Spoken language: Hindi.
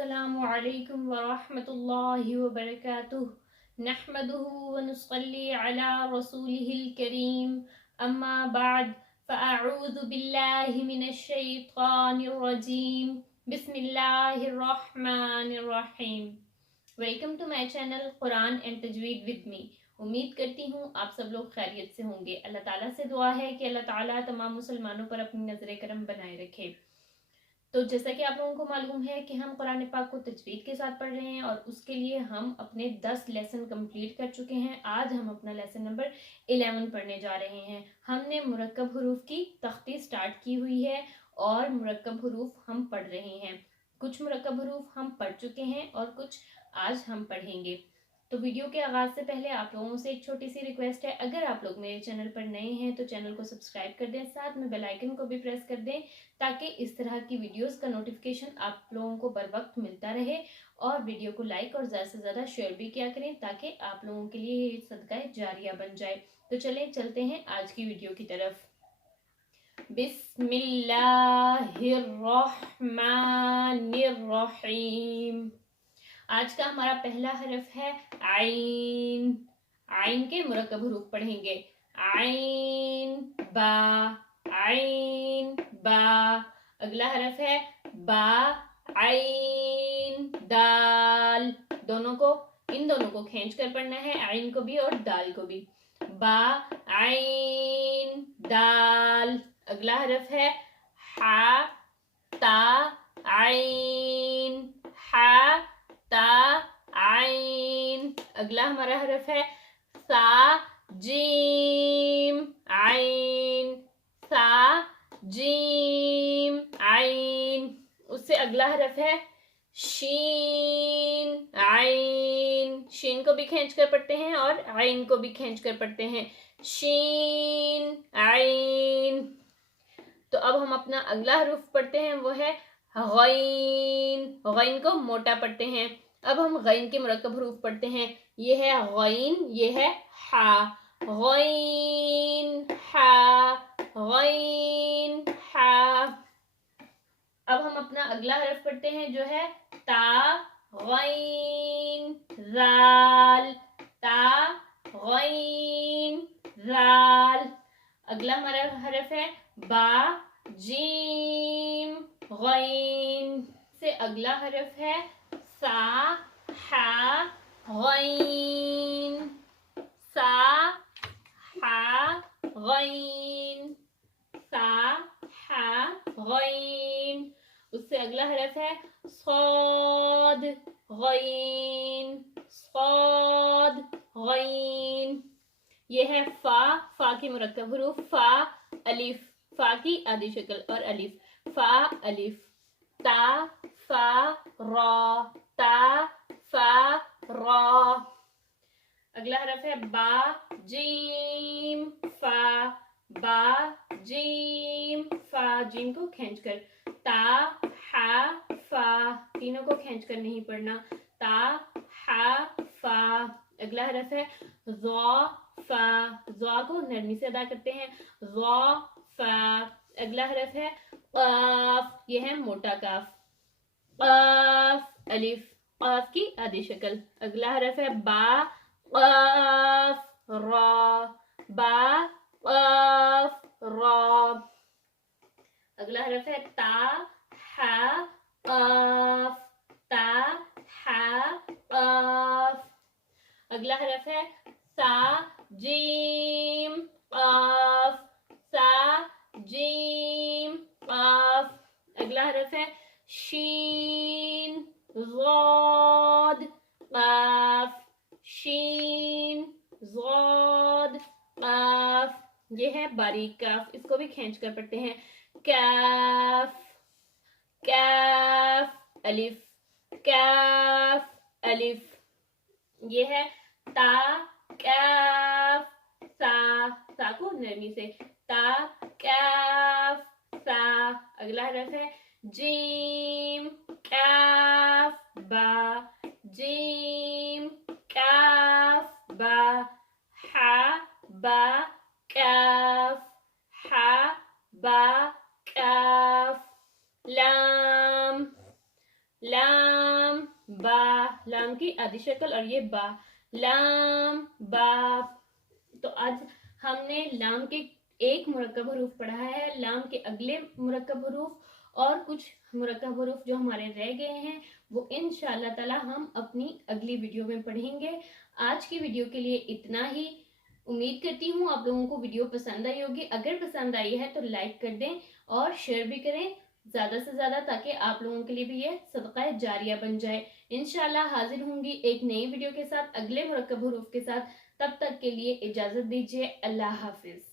अस्सलामु अलैकुम व रहमतुल्लाहि व बरकातुहू नहमदुहु व नुसल्ली अला रसूलिहिल करीम अम्मा बाद फ़अऊज़ु बिल्लाहि मिनश शैतानिर रजीम बिस्मिल्लाहिर रहमानिर रहीम। Welcome to my channel Quran and Tajweed with me. उम्मीद करती हूँ आप सब लोग खैरियत से होंगे। अल्लाह ताला से दुआ है कि अल्लाह ताला तमाम मुसलमानों पर अपनी नजर करम बनाए रखे। तो जैसा कि आप लोगों को मालूम है कि हम कुरान पाक को तजवीद के साथ पढ़ रहे हैं और उसके लिए हम अपने 10 लेसन कंप्लीट कर चुके हैं। आज हम अपना लेसन नंबर 11 पढ़ने जा रहे हैं। हमने मुरक्कब हरूफ की तख्ती स्टार्ट की हुई है और मुरक्कब हरूफ हम पढ़ रहे हैं। कुछ मुरक्कब हरूफ हम पढ़ चुके हैं और कुछ आज हम पढ़ेंगे। तो वीडियो के आगाज से पहले आप लोगों से एक छोटी सी रिक्वेस्ट है, अगर आप लोग मेरे चैनल पर नए हैं तो चैनल को सब्सक्राइब कर दें, साथ में बेल आइकन को भी प्रेस कर दें ताकि इस तरह की वीडियोस का नोटिफिकेशन आप लोगों को बर वक्त मिलता रहे। और वीडियो को लाइक और ज़्यादा से ज़्यादा शेयर भी किया करें ताकि आप लोगों के लिए ये सदका जारिया बन जाए। तो चलें चलते हैं आज की वीडियो की तरफ। बिस्मिल्लाहिर्रहमानिर्रहीम। आज का हमारा पहला हरफ है आइन। आइन के मुरक्कब हरूफ पढ़ेंगे। आइन बा, आइन बा। अगला हरफ है बा आइन दाल। इन दोनों को खींच कर पढ़ना है, आइन को भी और दाल को भी। बा आइन दाल। अगला हरफ है हा ता आइन हा ता आइन। अगला हमारा हरफ है सा जीम आइन सा जीम आइन। उससे अगला हरफ है शीन आइन। शीन को भी खींच कर पढ़ते हैं और आइन को भी खींच कर पढ़ते हैं। शीन आइन। तो अब हम अपना अगला हरूफ पढ़ते हैं, वो है गैन। गैन को मोटा पढ़ते हैं। अब हम गैन के मुरक्कब हरूफ पढ़ते हैं। ये है गैन, ये है हा। गैन हा, गैन हा। अब हम अपना अगला हरफ पढ़ते हैं जो है ता गैन जाल। ता गैन जाल। अगला हमारा हरफ है बा जीम गैन। से अगला हरफ है सा हा गैन सा हा गैन सा हा गैन। उससे अगला हरफ है सौद गैन सौद गैन। ये है फा की मुरक्कब हरूफ। फा अलिफ, फा की आधी शक्ल और अलिफ। फा अलिफ ता फा रा ता फा रा। अगला हरफ है बा जीम फा बा जीम फा। जीम को खींच कर ता हा फा। तीनों को खींच कर नहीं पढ़ना। ता हा फा। अगला हरफ है ज़ा फा। ज़ा को नरमी से अदा करते हैं। ज़ा फा। अगला हरफ है क़ाफ। ये है मोटा काफ। क़ाफ अलिफ, क़ाफ की आधी शक्ल। अगला हरफ है बा क़ाफ रा बा क़ाफ रा। अगला हरफ है ता हा क़ाफ ता हा क़ाफ। अगला हरफ है सा जीम क़ाफ सा जीम क़ाफ। अगला हरफ है शीन ज़ाद क़ाफ शीन ज़ाद क़ाफ। ये है बारीक काफ, इसको भी खींच कर पढ़ते हैं। काफ काफ अलिफ काफ अलिफ। ये है ता काफ सा। सा को नरमी से ता काफ सा। अगला हरफ है जीम काफ बा जीम काफ बा। हा बा काफ हा बा काफ। लाम लाम बा, लाम की आधी शक्ल, और ये बा, लाम बा। तो आज हमने लाम के एक मुरक्कब हरूफ पढ़ा है, लाम के अगले मुरक्कब हरूफ और कुछ मुरक्कब हरूफ जो हमारे रह गए हैं वो इंशाअल्लाह ताला हम अपनी अगली वीडियो में पढ़ेंगे। आज की वीडियो के लिए इतना ही। उम्मीद करती हूँ आप लोगों को वीडियो पसंद आई होगी। अगर पसंद आई है तो लाइक कर दें और शेयर भी करें ज्यादा से ज्यादा, ताकि आप लोगों के लिए भी ये सदका जारिया बन जाए। इंशाल्लाह हाजिर होंगी एक नई वीडियो के साथ, अगले मुरक्कब हरूफ के साथ। तब तक के लिए इजाजत दीजिए। अल्लाह हाफिज।